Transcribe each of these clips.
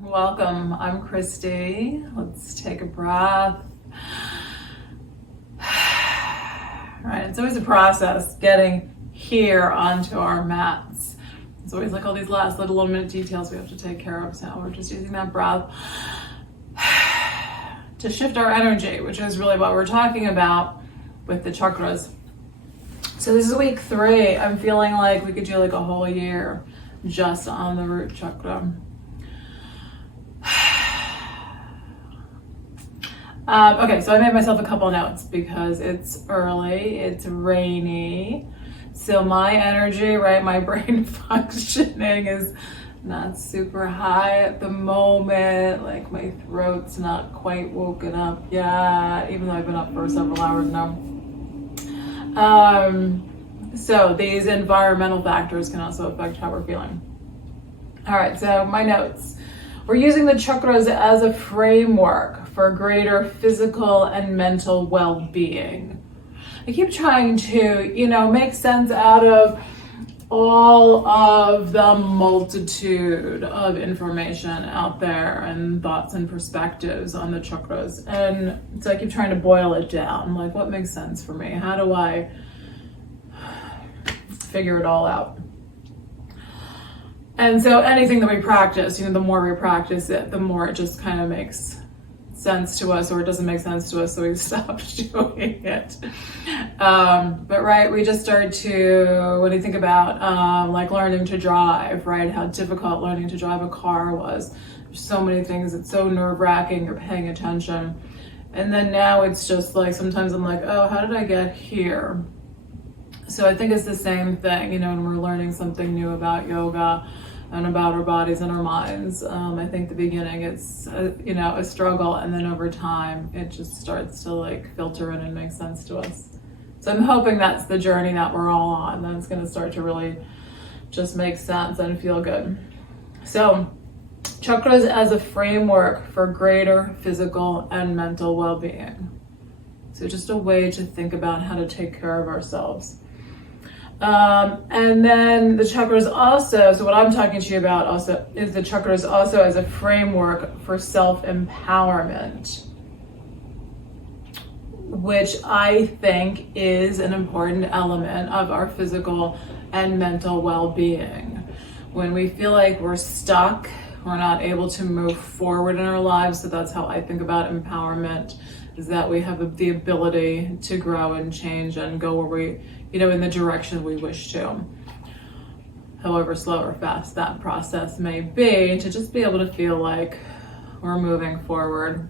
Welcome, I'm Christy. Let's take a breath. Right, it's always a process getting here onto our mats. It's always like all these last little minute details we have to take care of. So we're just using that breath to shift our energy, which is really what we're talking about with the chakras. So this is week 3. I'm feeling like we could do like a whole year just on the root chakra. Okay, so I made myself a couple notes because it's early, it's rainy, so my energy, right, my brain functioning is not super high at the moment. Like my throat's not quite woken up yet, even though I've been up for several hours now. So these environmental factors can also affect how we're feeling. All right, so my notes. We're using the chakras as a framework for greater physical and mental well-being. I keep trying to, make sense out of all of the multitude of information out there and thoughts and perspectives on the chakras. And so I keep trying to boil it down. Like, what makes sense for me? How do I figure it all out? And so anything that we practice, the more we practice it, the more it just kind of makes sense to us, or it doesn't make sense to us, so we stop doing it. But right, we just start to, when you think about like learning to drive, right, how difficult learning to drive a car was. There's so many things, it's so nerve-wracking, you're paying attention. And then now it's just like, sometimes I'm like, oh, how did I get here? So I think it's the same thing, when we're learning something new about yoga and about our bodies and our minds. I think the beginning it's a struggle, and then over time it just starts to like filter in and make sense to us. So I'm hoping that's the journey that we're all on. Then it's going to start to really just make sense and feel good. So chakras as a framework for greater physical and mental well-being. So just a way to think about how to take care of ourselves. And then the chakras also, so what I'm talking to you about also is the chakras also as a framework for self-empowerment, which I think is an important element of our physical and mental well-being. When we feel like we're stuck, we're not able to move forward in our lives, so that's how I think about empowerment, is that we have the ability to grow and change and go where we, in the direction we wish to. However slow or fast that process may be, to just be able to feel like we're moving forward.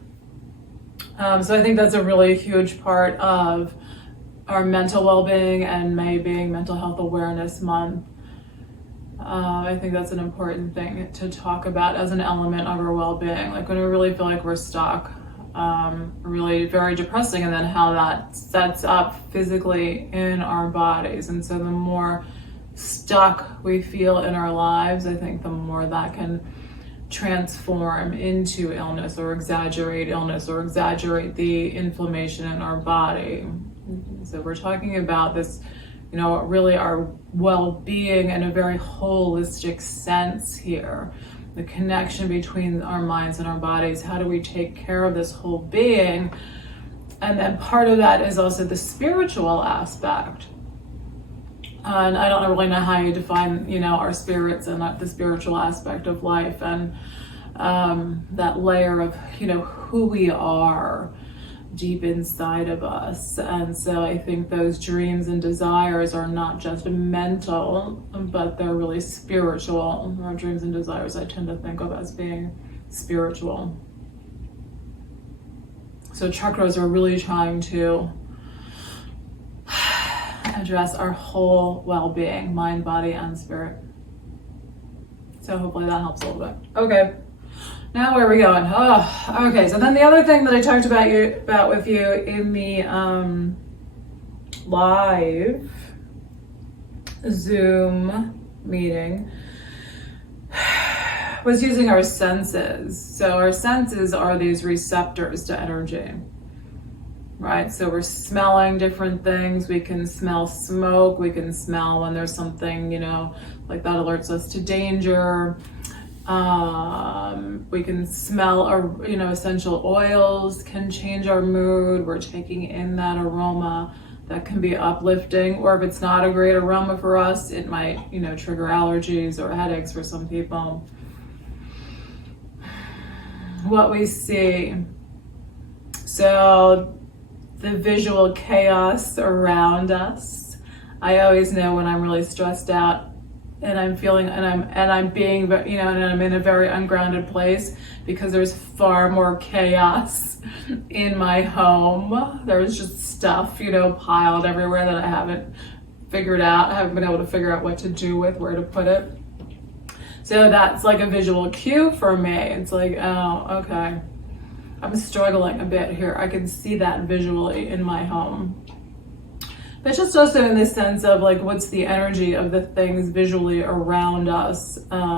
So I think that's a really huge part of our mental well-being, and May being Mental Health Awareness Month. I think that's an important thing to talk about as an element of our well-being. Like when we really feel like we're stuck, really very depressing, and then how that sets up physically in our bodies. And so the more stuck we feel in our lives, I think the more that can transform into illness or exaggerate the inflammation in our body. So we're talking about this, really our well-being in a very holistic sense here. The connection between our minds and our bodies. How do we take care of this whole being? And then part of that is also the spiritual aspect. And I don't really know how you define, our spirits and the spiritual aspect of life, and that layer of, who we are deep inside of us. And so I think those dreams and desires are not just mental, but they're really spiritual. Our dreams and desires I tend to think of as being spiritual. So chakras are really trying to address our whole well-being, mind, body, and spirit. So hopefully that helps a little bit. Okay. Now where are we going? Oh, okay. So then the other thing that I talked about with you in the live Zoom meeting was using our senses. So our senses are these receptors to energy, right? So we're smelling different things. We can smell smoke. We can smell when there's something, like that alerts us to danger. We can smell, essential oils can change our mood. We're taking in that aroma that can be uplifting, or if it's not a great aroma for us, it might, trigger allergies or headaches for some people. What we see. So the visual chaos around us. I always know when I'm really stressed out and I'm feeling, and I'm being, and I'm in a very ungrounded place, because there's far more chaos in my home. There's just stuff, piled everywhere that I haven't figured out. I haven't been able to figure out what to do with, where to put it. So that's like a visual cue for me. It's like, oh, okay. I'm struggling a bit here. I can see that visually in my home. But just also in this sense of like, what's the energy of the things visually around us? Does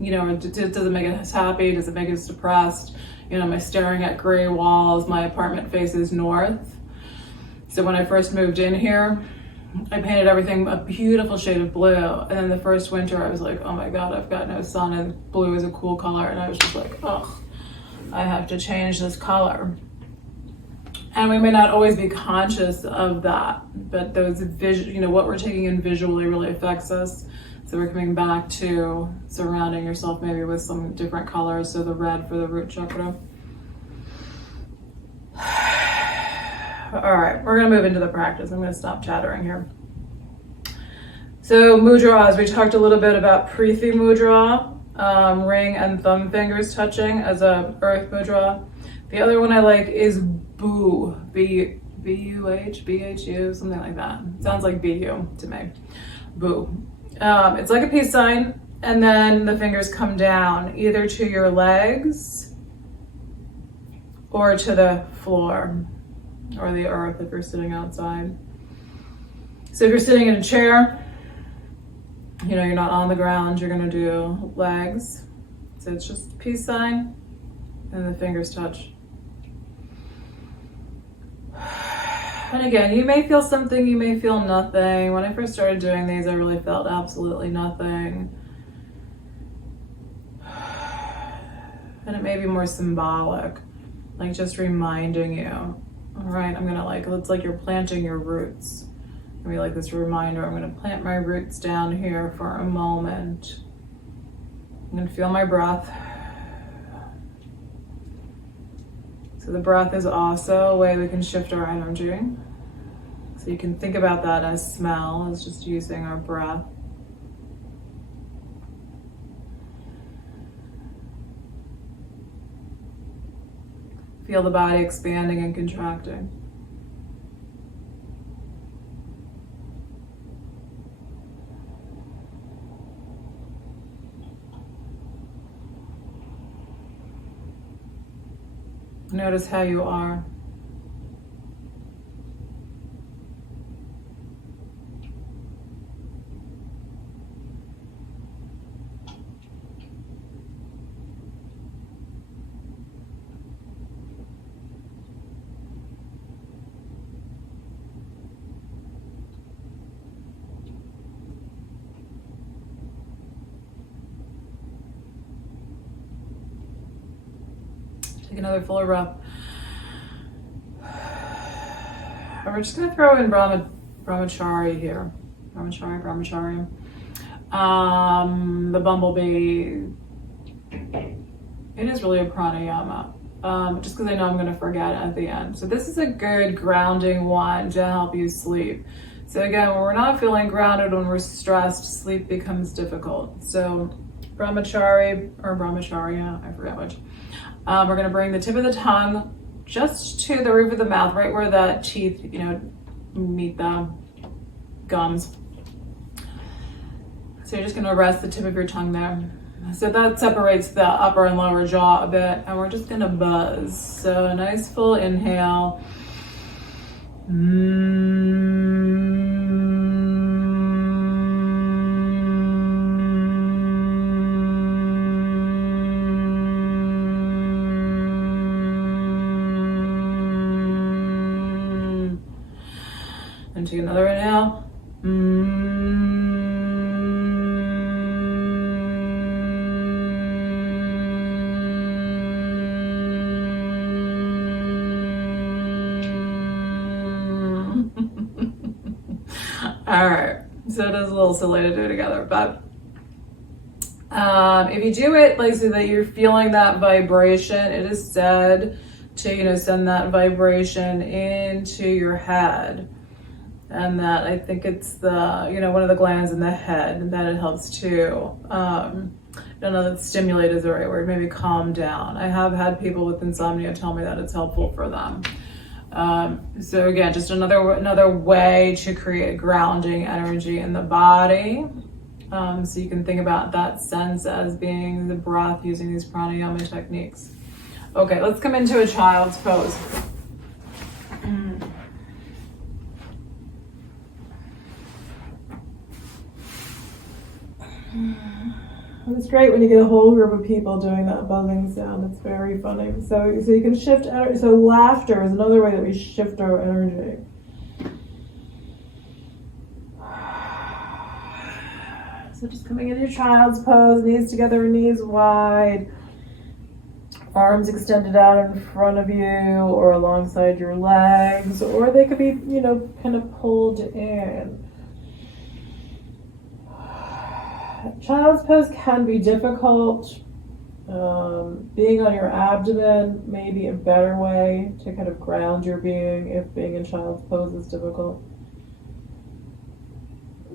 it make us happy? Does it make us depressed? Am I staring at gray walls? My apartment faces north. So when I first moved in here, I painted everything a beautiful shade of blue. And then the first winter I was like, oh my God, I've got no sun, and blue is a cool color. And I was just like, oh, I have to change this color. And we may not always be conscious of that, but those what we're taking in visually really affects us. So we're coming back to surrounding yourself maybe with some different colors. So the red for the root chakra. All right, we're gonna move into the practice. I'm gonna stop chattering here. So mudras, we talked a little bit about Preeti mudra, ring and thumb fingers touching as a earth mudra. The other one I like is Boo, B-U-H, B-H-U, something like that. Sounds like B-U to me. Boo. It's like a peace sign, and then the fingers come down either to your legs or to the floor or the earth if you're sitting outside. So if you're sitting in a chair, you're not on the ground, you're gonna do legs. So it's just peace sign, and the fingers touch. And again, you may feel something, you may feel nothing. When I first started doing these, I really felt absolutely nothing. And it may be more symbolic, like just reminding you, all right, I'm gonna it's like you're planting your roots. Maybe like this reminder, I'm gonna plant my roots down here for a moment. I'm gonna feel my breath. So the breath is also a way we can shift our energy. So you can think about that as smell, as just using our breath. Feel the body expanding and contracting. Notice how you are. Take another fuller breath. And we're just going to throw in brahmachari here. Brahmachari. The bumblebee. It is really a pranayama. Just because I know I'm going to forget at the end. So this is a good grounding one to help you sleep. So again, when we're not feeling grounded, when we're stressed, sleep becomes difficult. So brahmachari or brahmacharya, I forget which. We're going to bring the tip of the tongue just to the roof of the mouth, right where the teeth, meet the gums. So you're just going to rest the tip of your tongue there. So that separates the upper and lower jaw a bit, and we're just going to buzz. So a nice full inhale. And take another inhale. And All right, so it is a little silly to do together, but if you do it like so that you're feeling that vibration, it is said to, send that vibration into your head. And that I think it's the, one of the glands in the head, and that it helps to, I don't know that stimulate is the right word, maybe calm down. I have had people with insomnia tell me that it's helpful for them. So again, just another way to create grounding energy in the body. So you can think about that sense as being the breath using these pranayama techniques. Okay, let's come into a child's pose. It's great when you get a whole group of people doing that buzzing sound. It's very funny. So you can shift energy. So laughter is another way that we shift our energy. So just coming into child's pose, knees together, knees wide, arms extended out in front of you or alongside your legs, or they could be, kind of pulled in. Child's pose can be difficult. Being on your abdomen may be a better way to kind of ground your being if being in child's pose is difficult.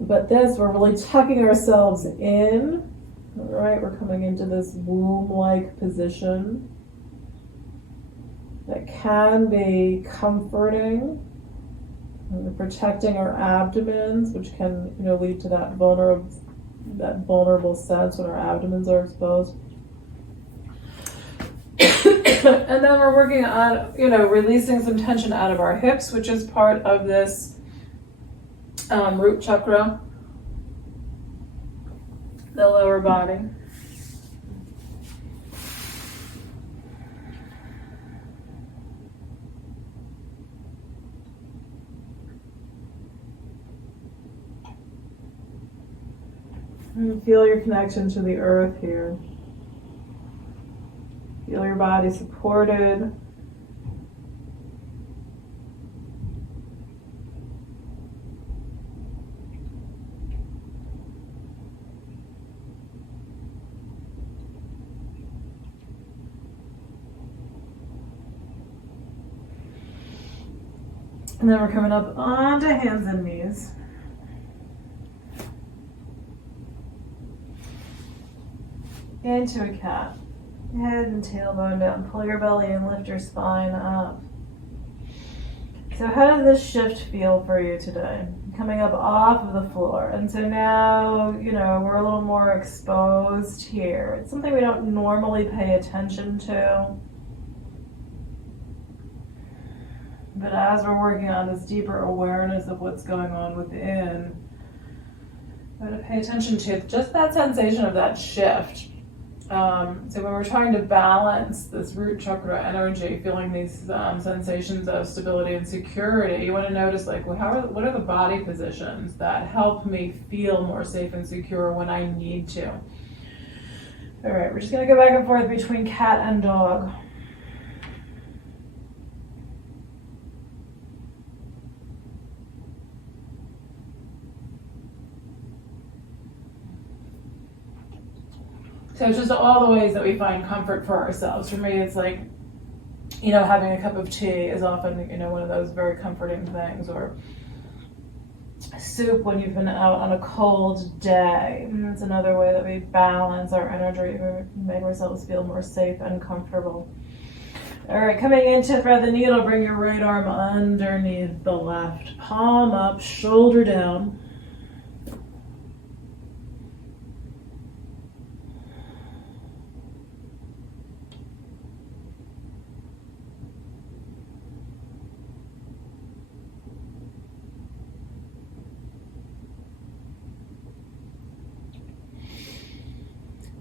But we're really tucking ourselves in. All right, we're coming into this womb-like position that can be comforting. And we're protecting our abdomens, which can, lead to that vulnerable sense when our abdomens are exposed. And then we're working on, releasing some tension out of our hips, which is part of this root chakra, the lower body. And feel your connection to the earth here. Feel your body supported. And then we're coming up onto hands and knees. Into a cat. Head and tailbone down. Pull your belly and lift your spine up. So how does this shift feel for you today? Coming up off of the floor. And so now, we're a little more exposed here. It's something we don't normally pay attention to. But as we're working on this deeper awareness of what's going on within, we're going to pay attention to just that sensation of that shift. So when we're trying to balance this root chakra energy, feeling these sensations of stability and security, you want to notice what are the body positions that help me feel more safe and secure when I need to. All right, we're just going to go back and forth between cat and dog. So it's just all the ways that we find comfort for ourselves. For me, it's like, having a cup of tea is often, one of those very comforting things, or soup when you've been out on a cold day. It's another way that we balance our energy, or make ourselves feel more safe and comfortable. All right, coming in to thread the needle, bring your right arm underneath the left, palm up, shoulder down.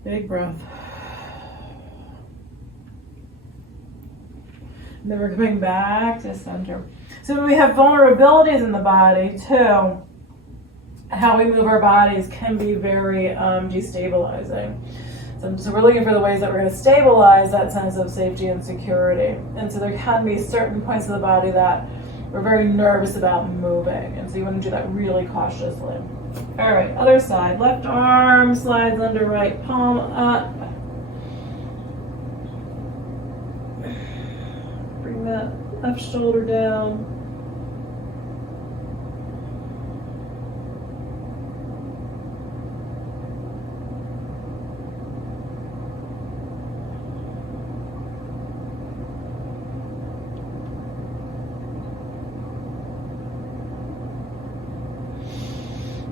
Big breath. And then we're coming back to center. So when we have vulnerabilities in the body too, how we move our bodies can be very destabilizing. So we're looking for the ways that we're going to stabilize that sense of safety and security. And so there can be certain points of the body that we're very nervous about moving. And so you want to do that really cautiously. All right, other side. Left arm slides under right palm up. Bring that left shoulder down.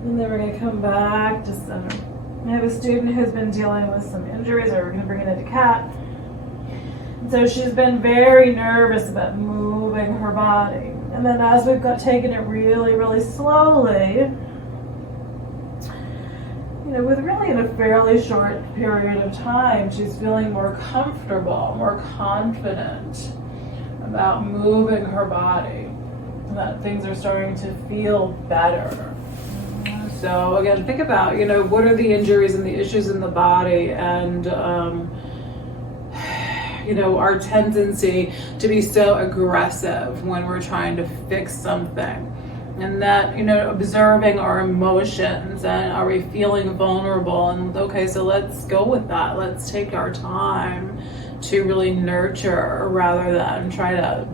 And then we're going to come back to center. I have a student who's been dealing with some injuries, or we're going to bring it into cat. So she's been very nervous about moving her body. And then as we've taken it really, really slowly, with really in a fairly short period of time, she's feeling more comfortable, more confident about moving her body. And that things are starting to feel better. So again, think about, what are the injuries and the issues in the body, and our tendency to be so aggressive when we're trying to fix something. And that, observing our emotions, and are we feeling vulnerable, and okay, so let's go with that. Let's take our time to really nurture rather than try to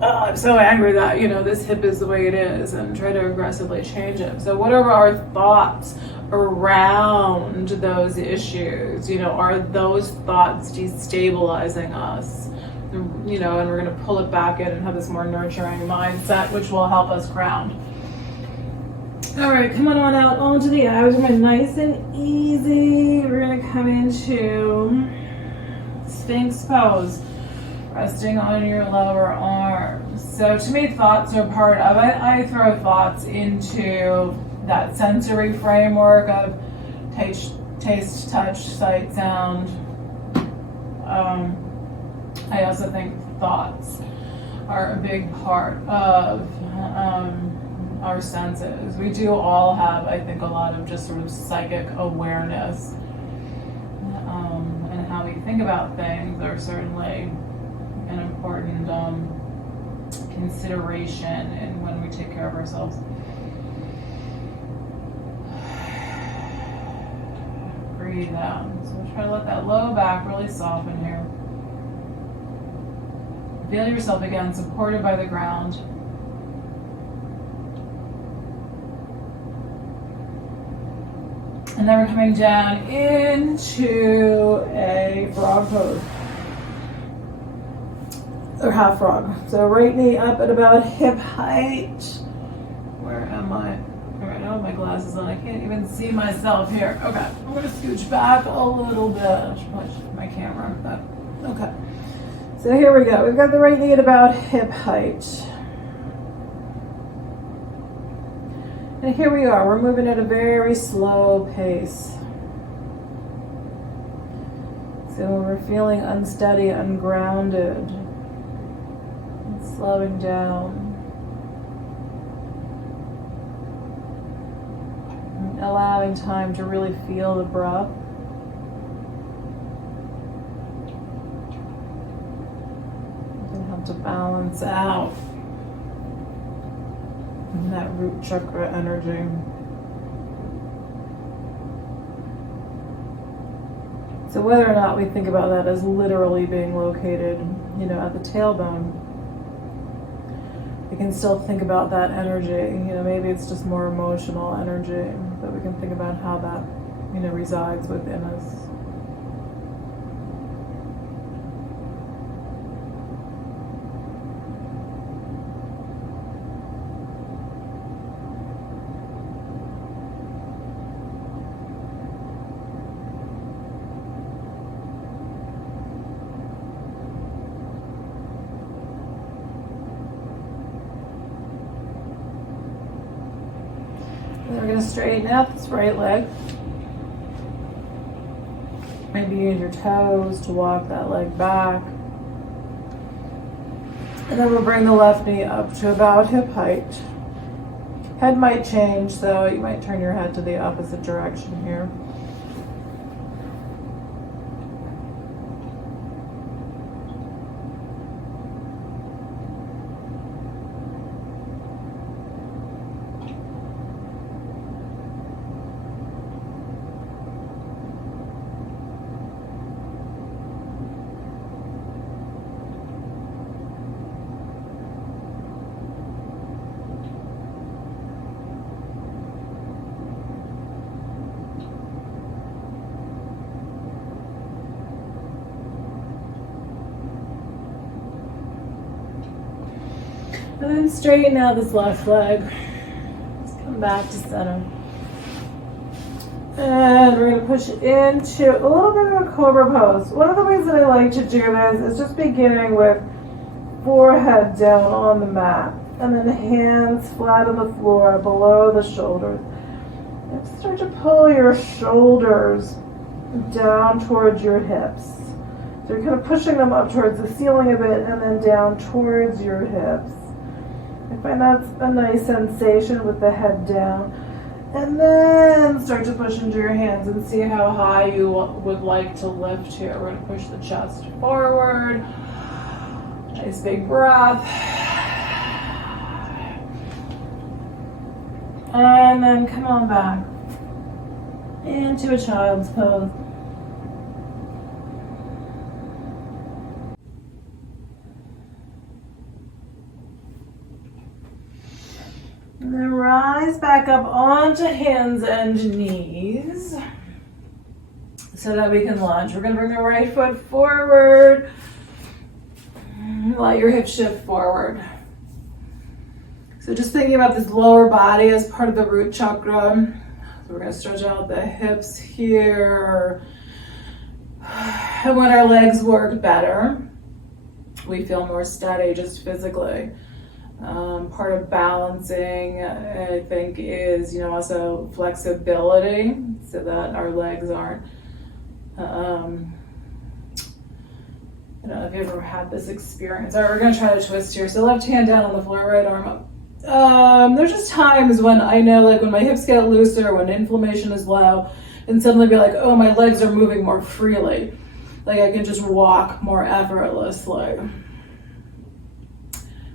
I'm so angry that, this hip is the way it is, and try to aggressively change it. So what are our thoughts around those issues? Are those thoughts destabilizing us? And we're going to pull it back in and have this more nurturing mindset, which will help us ground. All right, come on out onto the abdomen, nice and easy. We're going to come into Sphinx pose, resting on your lower arms. So to me, thoughts are part of it. I throw thoughts into that sensory framework of taste, touch, sight, sound. I also think thoughts are a big part of our senses. We do all have, I think, a lot of just sort of psychic awareness. And how we think about things are certainly an important consideration in when we take care of ourselves. Breathe out. So we'll try to let that low back really soften here. Feel yourself again supported by the ground. And then we're coming down into a frog pose. Or half frog. So right knee up at about hip height. Where am I? All right, I have my glasses on. I can't even see myself here. Okay, I'm going to scooch back a little bit. I should probably shift my camera. But, okay. So here we go. We've got the right knee at about hip height. And here we are. We're moving at a very slow pace. So when we're feeling unsteady, ungrounded, slowing down, and allowing time to really feel the breath. To balance out that root chakra energy. So whether or not we think about that as literally being located, at the tailbone, we can still think about that energy. Maybe it's just more emotional energy, but we can think about how that, resides within us. We're going to straighten out this right leg. Maybe use your toes to walk that leg back. And then we'll bring the left knee up to about hip height. Head might change, so you might turn your head to the opposite direction here. And then straighten out this left leg. Just come back to center. And we're going to push into a little bit of a cobra pose. One of the ways that I like to do this is just beginning with forehead down on the mat. And then hands flat on the floor below the shoulders. And start to pull your shoulders down towards your hips. So you're kind of pushing them up towards the ceiling a bit and then down towards your hips. I find that's a nice sensation with the head down. And then start to push into your hands and see how high you would like to lift here. We're going to push the chest forward. Nice big breath. And then come on back into a child's pose. And then rise back up onto hands and knees so that we can lunge. We're going to bring the right foot forward. Let your hips shift forward. So just thinking about this lower body as part of the root chakra. So we're going to stretch out the hips here. And when our legs work better, we feel more steady just physically. Part of balancing, I think, is, also flexibility so that our legs aren't, if you ever had this experience. All right, we're going to try to twist here. So left hand down on the floor, right arm up. There's just times when I know, like when my hips get looser, when inflammation is low, and suddenly be like, oh, my legs are moving more freely. Like I can just walk more effortlessly.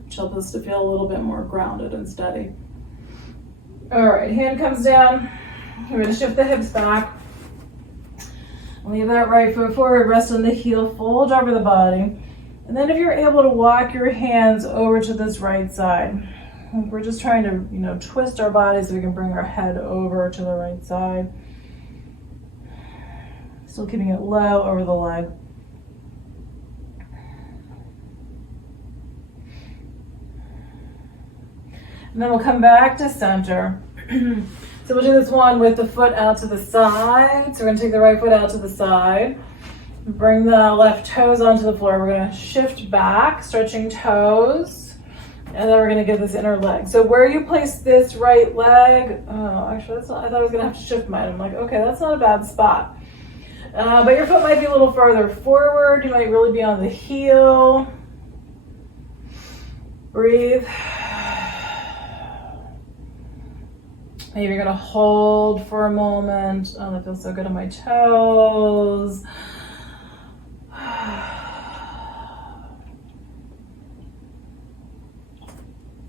Which helps us to feel a little bit more grounded and steady. All right, hand comes down. We're going to shift the hips back. Leave that right foot forward, rest on the heel, fold over the body. And then if you're able to walk your hands over to this right side. We're just trying to, twist our body so we can bring our head over to the right side. Still keeping it low over the leg. And then we'll come back to center. So we'll do this one with the foot out to the side. So we're going to take the right foot out to the side. Bring the left toes onto the floor. We're going to shift back, stretching toes. And then we're going to get this inner leg. So where you place this right leg, actually, that's not, I thought I was going to have to shift mine. I'm like, okay, that's not a bad spot. But your foot might be a little farther forward. You might really be on the heel. Breathe. Maybe you're going to hold for a moment. Oh, that feels so good on my toes.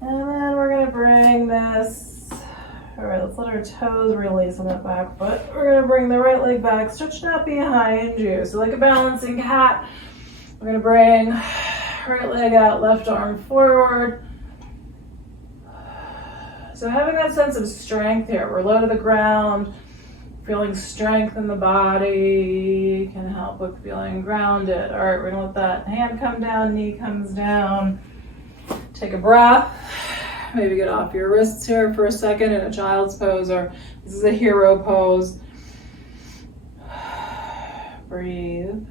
And then we're going to bring this. All right, let's let our toes release on that back foot. We're going to bring the right leg back, stretch out behind you. So like a balancing cat, we're going to bring right leg out, left arm forward. So having that sense of strength here, we're low to the ground, feeling strength in the body can help with feeling grounded. All right, we're gonna let that hand come down, knee comes down. Take a breath. Maybe get off your wrists here for a second in a child's pose, or this is a hero pose. Breathe.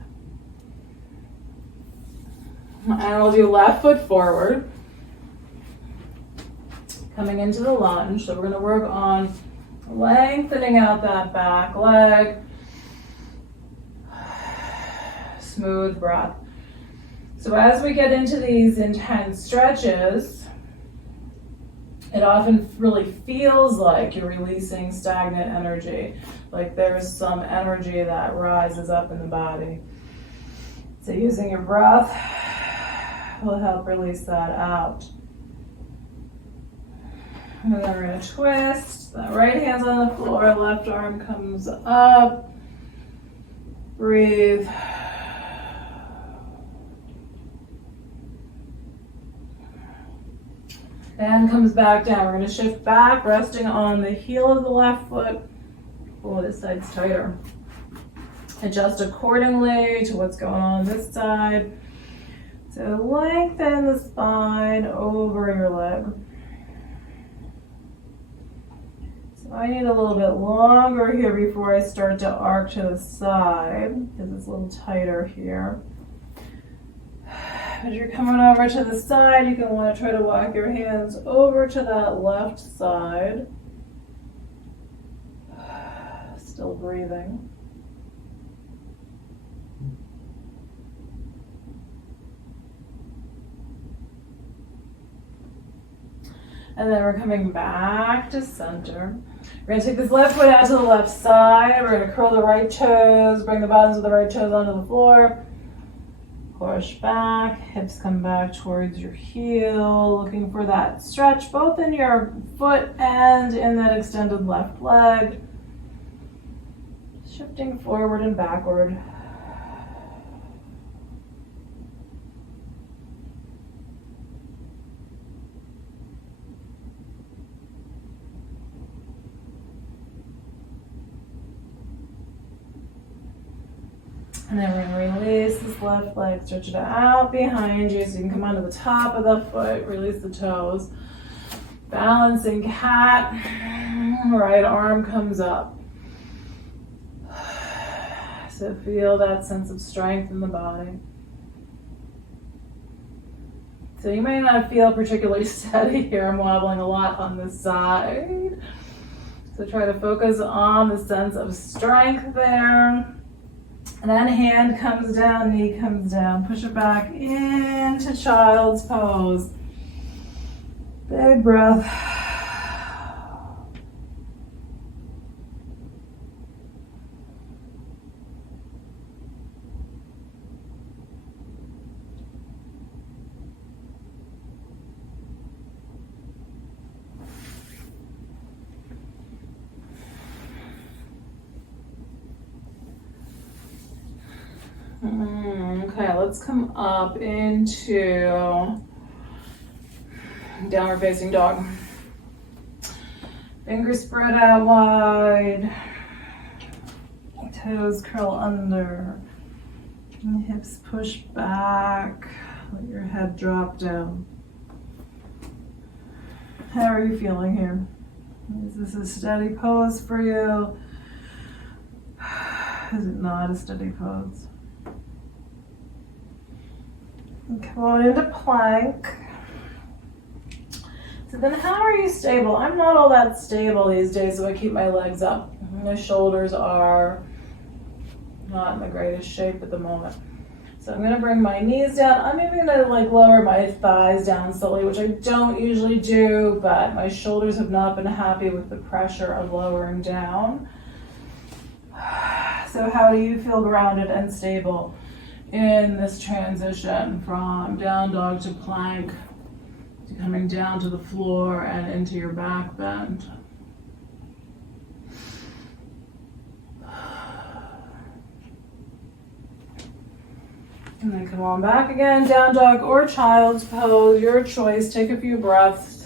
And we'll do left foot forward. Coming into the lunge, so we're going to work on lengthening out that back leg. Smooth breath. So as we get into these intense stretches, it often really feels like you're releasing stagnant energy, like there's some energy that rises up in the body. So using your breath will help release that out. And then we're going to twist. The right hand's on the floor, left arm comes up. Breathe. And comes back down. We're going to shift back, resting on the heel of the left foot. Oh, this side's tighter. Adjust accordingly to what's going on this side. So lengthen the spine over your leg. So I need a little bit longer here before I start to arc to the side because it's a little tighter here. As you're coming over to the side, you can want to try to walk your hands over to that left side. Still breathing. And then we're coming back to center. We're going to take this left foot out to the left side. We're going to curl the right toes, bring the bottoms of the right toes onto the floor. Push back, hips come back towards your heel, looking for that stretch both in your foot and in that extended left leg. Shifting forward and backward. And then we're going to release this left leg, stretch it out behind you so you can come onto the top of the foot, release the toes. Balancing cat, right arm comes up. So feel that sense of strength in the body. So you may not feel particularly steady here. I'm wobbling a lot on this side. So try to focus on the sense of strength there. And then hand comes down, knee comes down. Push it back into child's pose. Big breath. Okay, let's come up into downward facing dog. Fingers spread out wide. Toes curl under. And hips push back. Let your head drop down. How are you feeling here? Is this a steady pose for you? Is it not a steady pose? Come on into plank. So then how are you stable? I'm not all that stable these days, so I keep my legs up. My shoulders are not in the greatest shape at the moment. So I'm gonna bring my knees down. I'm even gonna lower my thighs down slowly, which I don't usually do, but my shoulders have not been happy with the pressure of lowering down. So how do you feel grounded and stable in this transition from down dog to plank to coming down to the floor and into your back bend? And then come on back again, down dog or child's pose, your choice. Take a few breaths.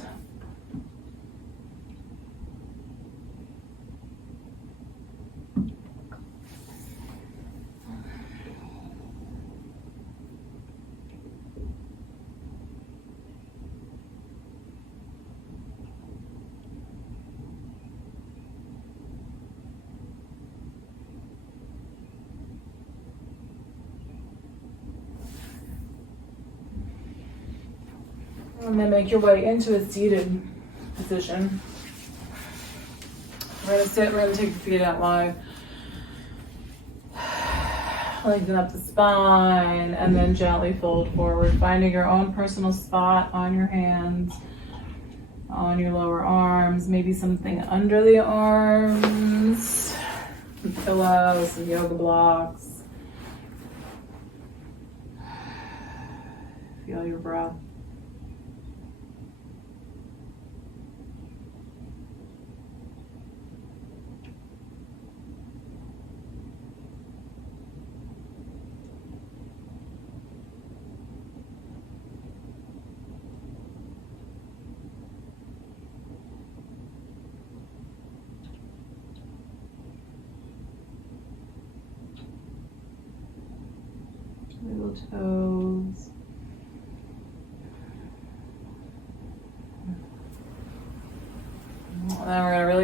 And then make your way into a seated position. We're gonna sit, we're gonna take the feet out wide. Lengthen up the spine and then gently fold forward, finding your own personal spot on your hands, on your lower arms, maybe something under the arms, some pillows, some yoga blocks. Feel your breath. Little toes.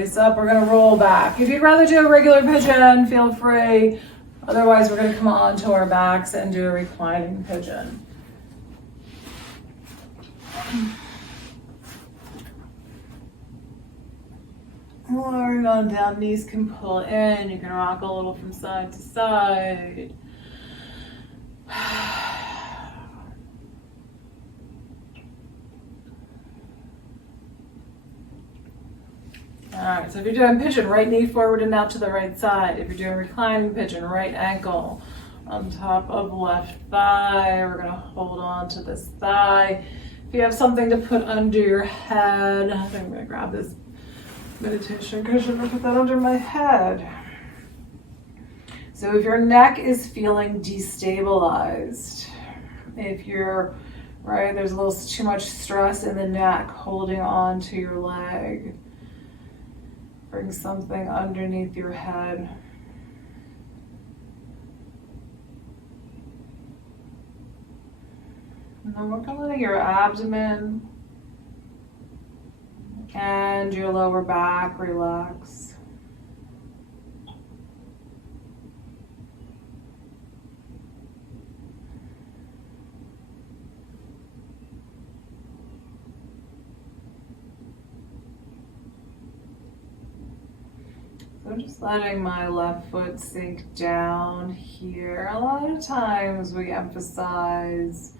release up. We're gonna roll back. If you'd rather do a regular pigeon, feel free. Otherwise, we're gonna come onto our backs and do a reclining pigeon. Lowering on down, knees can pull in. You can rock a little from side to side. Alright, so if you're doing pigeon, right knee forward and out to the right side. If you're doing reclining pigeon, right ankle on top of left thigh. We're going to hold on to this thigh. If you have something to put under your head, I think I'm going to grab this meditation cushion and put that under my head. So if your neck is feeling destabilized, if you're, right, there's a little too much stress in the neck holding on to your leg, bring something underneath your head. And then we're going to let your abdomen and your lower back relax. So just letting my left foot sink down here. A lot of times we emphasize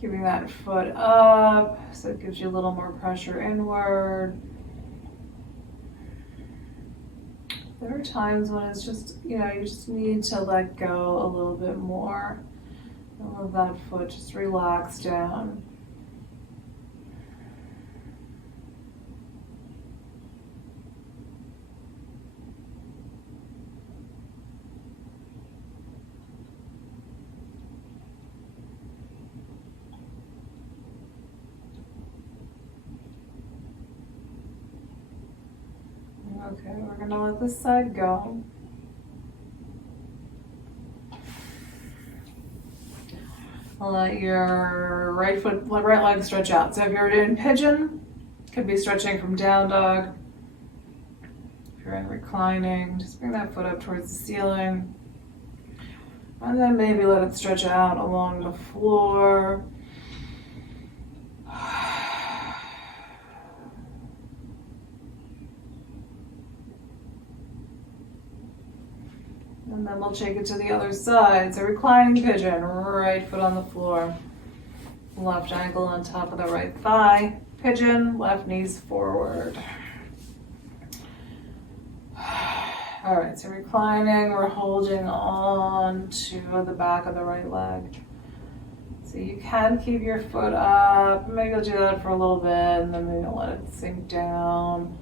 keeping that foot up, so it gives you a little more pressure inward. There are times when it's just, you just need to let go a little bit more. And let that foot just relax down. Okay, we're gonna let this side go. I'll let your right leg stretch out. So if you're doing pigeon, could be stretching from down dog. If you're in reclining, just bring that foot up towards the ceiling. And then maybe let it stretch out along the floor. And then we'll take it to the other side. So reclining pigeon, right foot on the floor. Left ankle on top of the right thigh. Pigeon, left knees forward. All right, so reclining, we're holding on to the back of the right leg. So you can keep your foot up. Maybe you'll do that for a little bit and then maybe let it sink down.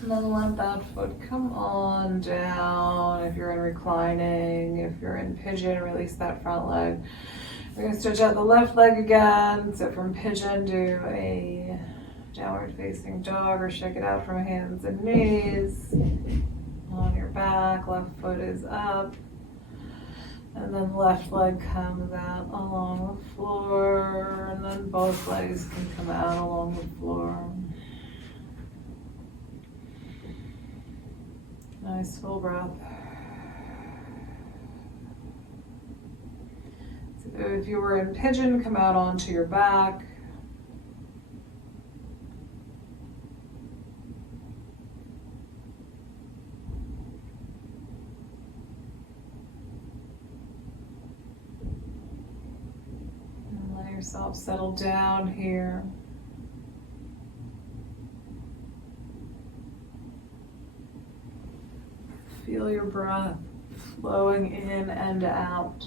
And then let that foot come on down. If you're in reclining, if you're in pigeon, release that front leg. We're going to stretch out the left leg again. So from pigeon, do a downward facing dog or shake it out from hands and knees. On your back, left foot is up. And then left leg comes out along the floor. And then both legs can come out along the floor. Nice full breath. So if you were in pigeon, come out onto your back. yourself settle down here. Feel your breath flowing in and out.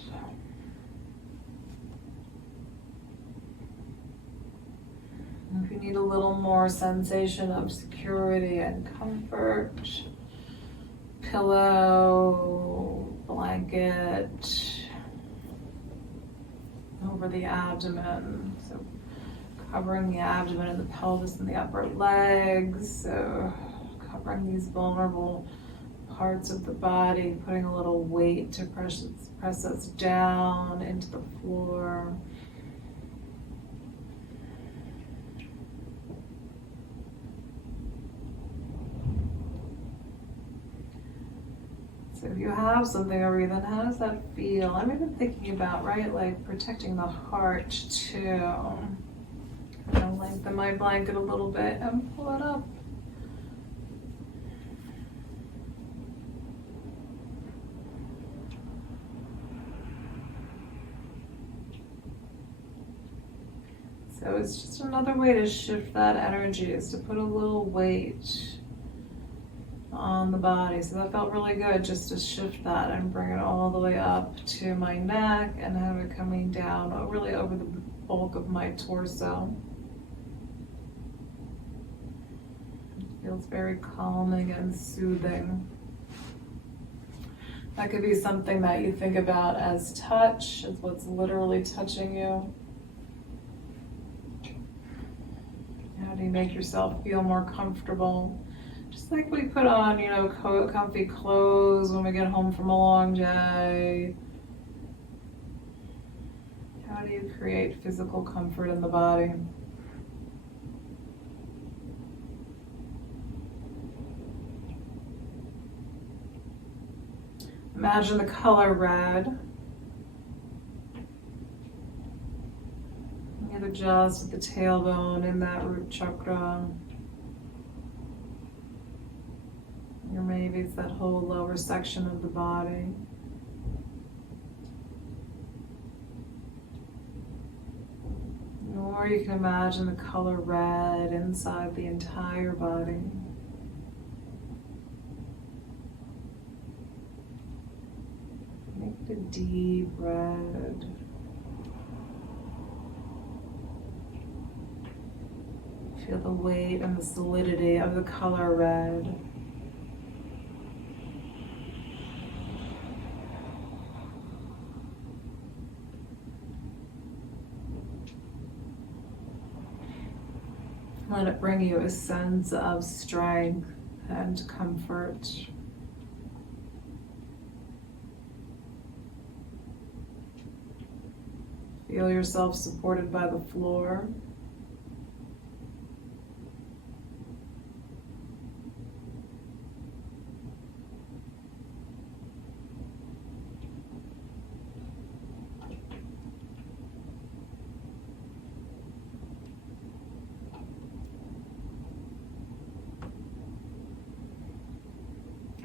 If you need a little more sensation of security and comfort, pillow, blanket over the abdomen. So covering the abdomen and the pelvis and the upper legs. So covering these vulnerable parts of the body, putting a little weight to press us down into the floor. So if you have something over you, then how does that feel? I'm even thinking about, right, like protecting the heart too. I'll lengthen my blanket a little bit and pull it up. So it's just another way to shift that energy, is to put a little weight on the body. So that felt really good, just to shift that and bring it all the way up to my neck and have it coming down really over the bulk of my torso. It feels very calming and soothing. That could be something that you think about as touch, as what's literally touching you. How do you make yourself feel more comfortable? Just like we put on, comfy clothes when we get home from a long day. How do you create physical comfort in the body? Imagine the color red. You adjust with the tailbone in that root chakra. Or maybe it's that whole lower section of the body. Or you can imagine the color red inside the entire body. Make it a deep red. Feel the weight and the solidity of the color red. Let it bring you a sense of strength and comfort. Feel yourself supported by the floor.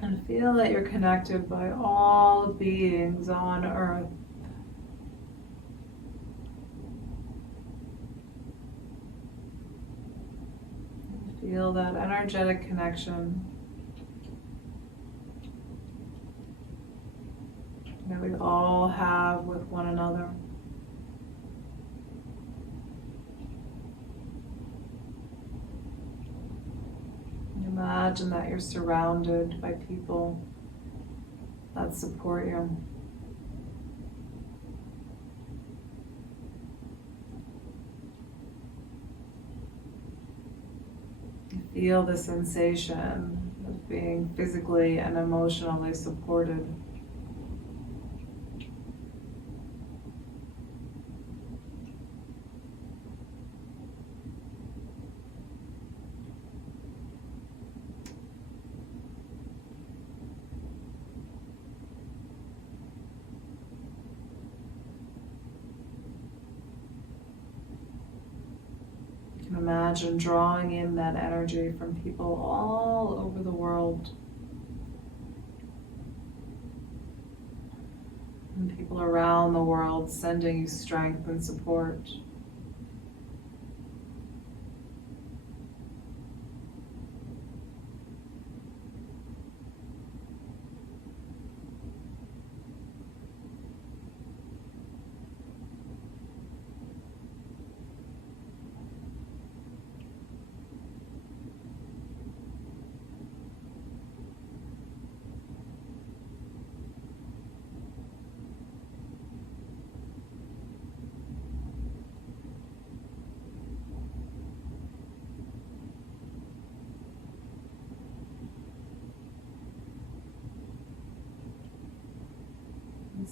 And feel that you're connected by all beings on earth. Feel that energetic connection that we all have with one another. Imagine that you're surrounded by people that support you. You feel the sensation of being physically and emotionally supported. Imagine drawing in that energy from people all over the world. And people around the world sending you strength and support.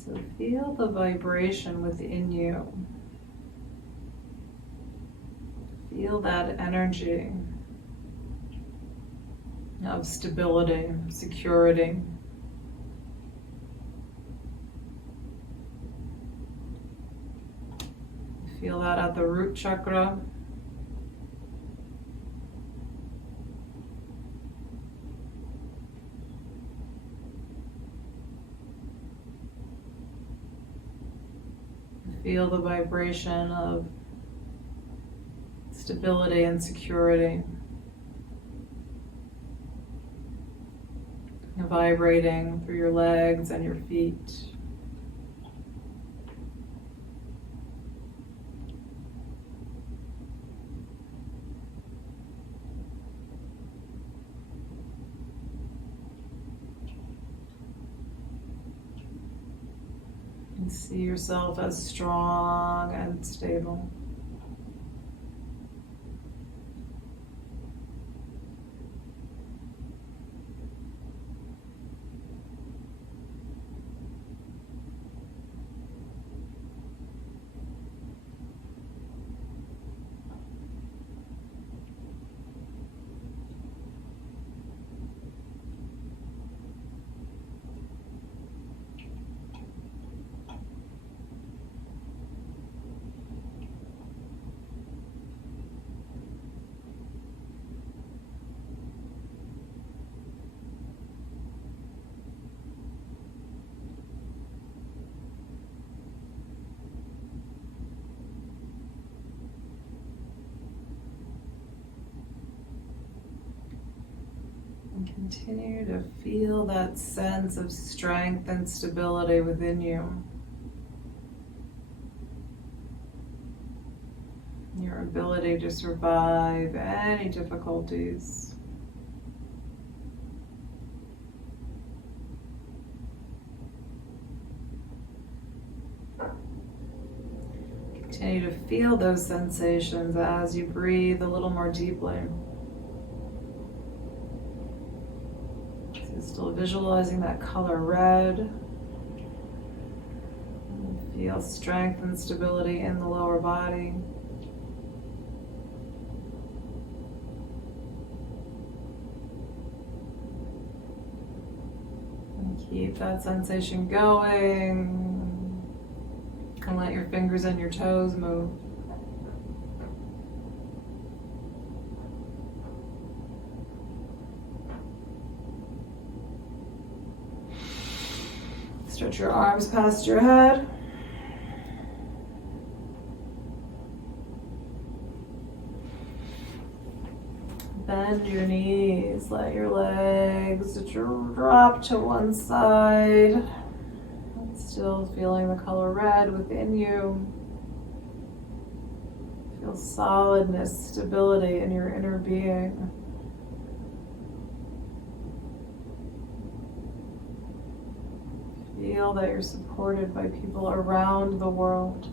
So feel the vibration within you. Feel that energy of stability, security. Feel that at the root chakra. Feel the vibration of stability and security. Vibrating through your legs and your feet. And see yourself as strong and stable. Continue to feel that sense of strength and stability within you. Your ability to survive any difficulties. Continue to feel those sensations as you breathe a little more deeply. Still visualizing that color red. Feel strength and stability in the lower body. And keep that sensation going. And let your fingers and your toes move. Stretch your arms past your head. Bend your knees, let your legs drop to one side. Still feeling the color red within you. Feel solidness, stability in your inner being. Feel that you're supported by people around the world.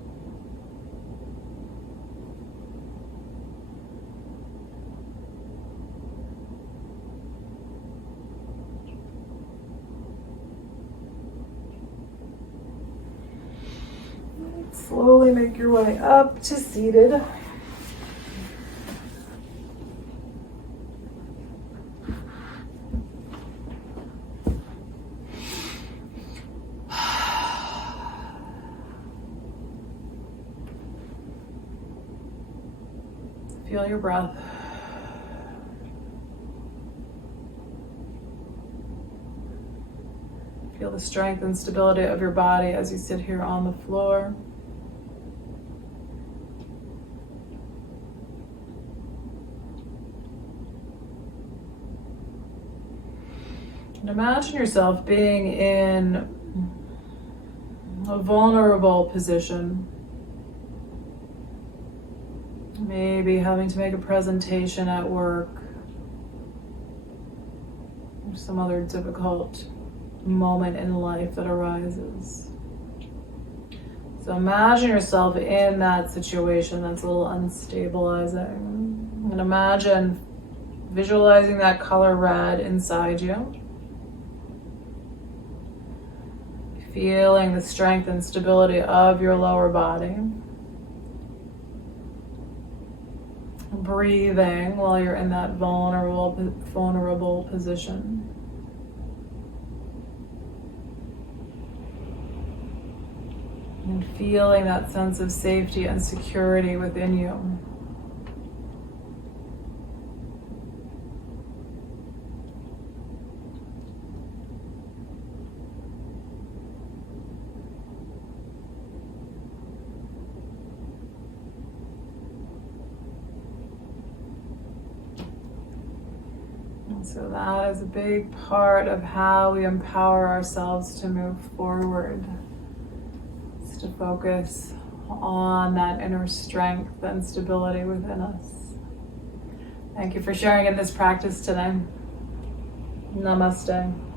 Slowly make your way up to seated. Feel your breath. Feel the strength and stability of your body as you sit here on the floor. And imagine yourself being in a vulnerable position. Maybe having to make a presentation at work, or some other difficult moment in life that arises. So imagine yourself in that situation that's a little unstabilizing. And imagine visualizing that color red inside you. Feeling the strength and stability of your lower body. Breathing while you're in that vulnerable position. And feeling that sense of safety and security within you. And so that is a big part of how we empower ourselves to move forward. To focus on that inner strength and stability within us. Thank you for sharing in this practice today. Namaste.